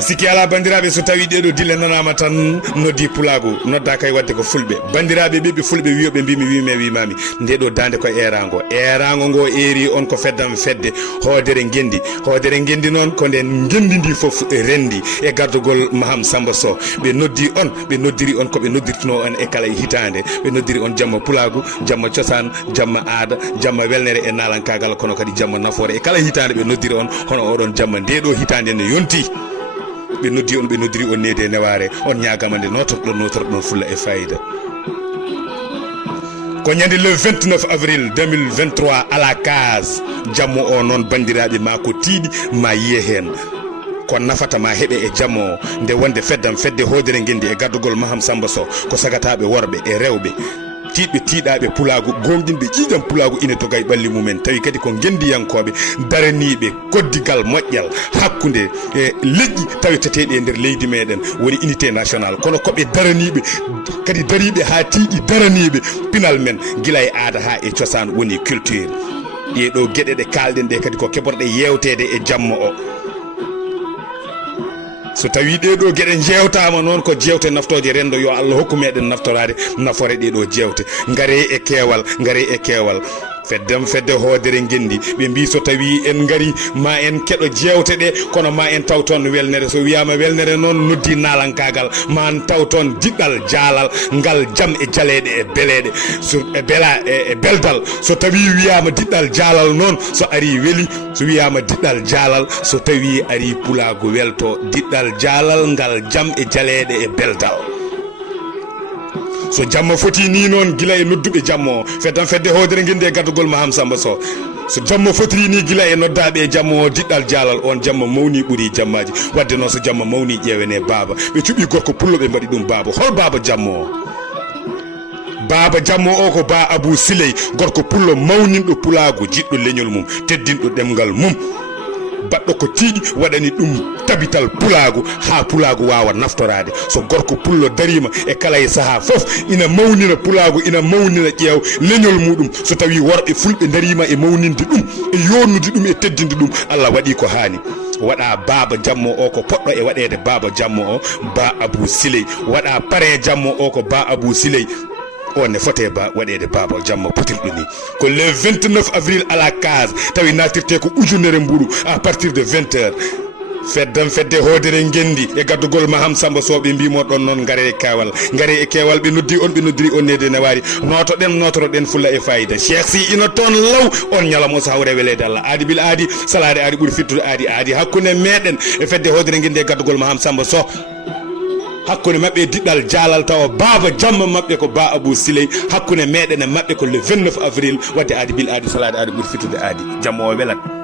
sikki ala bandiraɓe so tawi ɗeɗo dille nanama tan noddi pulago nodda kay wadde ko fulɓe bandiraɓe ɓiɓɓe fulɓe wiyoɓe mbimi wimami ndeɗo dande ko erago ngo eri on ko feddam fedde hoodere gendi noon ko nden gendidi foof rendi e gardugol Maham Samba Sow ɓe noddiri on koɓe noddirtuno on e kala hitande ɓe noddiri on jamma pulago jamma cosaan jamma aada jamma welnere e nalankagal kono kadi jamma nafoore e kala hitande ɓe noddiri on hono oɗon jamma ndeɗo hitande ne yonti ɓe noddiri on nede neware on ñagama nde notorɗon fulla e fayida ko ñande le 29 avril 2023 ala case jammo o noon bandiraɓe ma ko tiiɗi ma yiye hen ko nafata ma heɓe e jammo o nde wonde feddam fedde hoodere gendi e gardugol Maham Samba Sow ko sagataɓe worɓe e rewɓe tiiɗaɓe pulago gonɗinɓe ƴiƴam pulago ina doga e ɓalli mumen tawi kadi ko gendiyankoɓe daraniɓe koddigal moƴƴal hakkude e leƴƴi tawiteteɗe e nder leydi meɗen woni unité national kono koɓe daraniɓe kadi dariɓe ha tiiɗi daraniɓe pinal men guila e aada ha e cosaan woni culture ɗeɗo gueɗe ɗe kalɗen ɗe kadi ko keɓorɗe yewtede e jamma o so tawi ɗeɗo gueɗe jewtama noon ko jewte naftoje rendo yo Allah hokku meɗen naftorade nafore ɗeɗo jewte gare e keewal feddam fedde hoodere gendi ɓe mbi so tawi en gari ma en keɗo jewte ɗe kono ma en taw toon welnere so wiyama welnere noon noddi nalankagal ma en taw toon diɗɗal jaalal ngal jaam e jaleɗe e beleɗe so e bela e beldal so tawi wiyama diɗɗal jaalal noon so ari weeli so wiyama diɗɗal jaalal so tawi ari pulago welto diɗɗal jaalal ngal jaam e jaleɗe e beldal so jamma foti ni noon gila e nodduɓe jamma o feddam fedde hoodere gendi e gardugol Maham Samba Sow so jamma fotiri ni gila e noddaɓe e jamma o diɗɗal jaalal on jamma mawni ɓuuri jammaji wadde noon so jamma mawni ƴewene baaba ɓe cuɓi gorko pullo ɓe mbaɗi ɗum baaba hol baaba jamma o ko ba Abou Siley gorko pullo mawninɗo pulago jiɗɗo leñol mum teddinɗo ɗemgal mum baɗɗo ko tiiɗi waɗani ɗum tabital pulago ha pulago wawa naftorade so gorko pullo darima e kala e saaha foof ina mawnina pulago ina mawnina ƴeew leñol muɗum so tawi worɓe fulɓe darima e mawninde ɗum e yonnude ɗum e teddinde ɗum Allah waɗi ko hani waɗa baaba jammo o ko poɗɗo e waɗede baaba jammo o ba Abou Siley waɗa pare jammo o ko ba Abou Siley on ne fote waɗede babal jamma potirɗo ni ko le 29 avril à la case tawi natirte ko ujunere mbuɗu à partir de 20h feddam fedde hoodere gendi e gaddugol Maham Samba Sow ɓe mbimo ɗon noon gare e keewal ɓe noddiri on nede newari notoroɗen fulla e fayida Cheikh Sy ina toon law on ñalamo so hawre welede Allah aadi bil aadi salade aadi ɓuuri fittude aadi hakkude meɗen e fedde hoodere gendi e gaddugol Maham Samba Sow hakkude mabɓe diɗɗal jaalal tawa baaba jamma mabɓe ko ba Abou Siley hakkude meɗen e mabɓe ko le 29 avril wadde aadi bil aadi salade aadi ɓuuri fittude aadi jamma o welat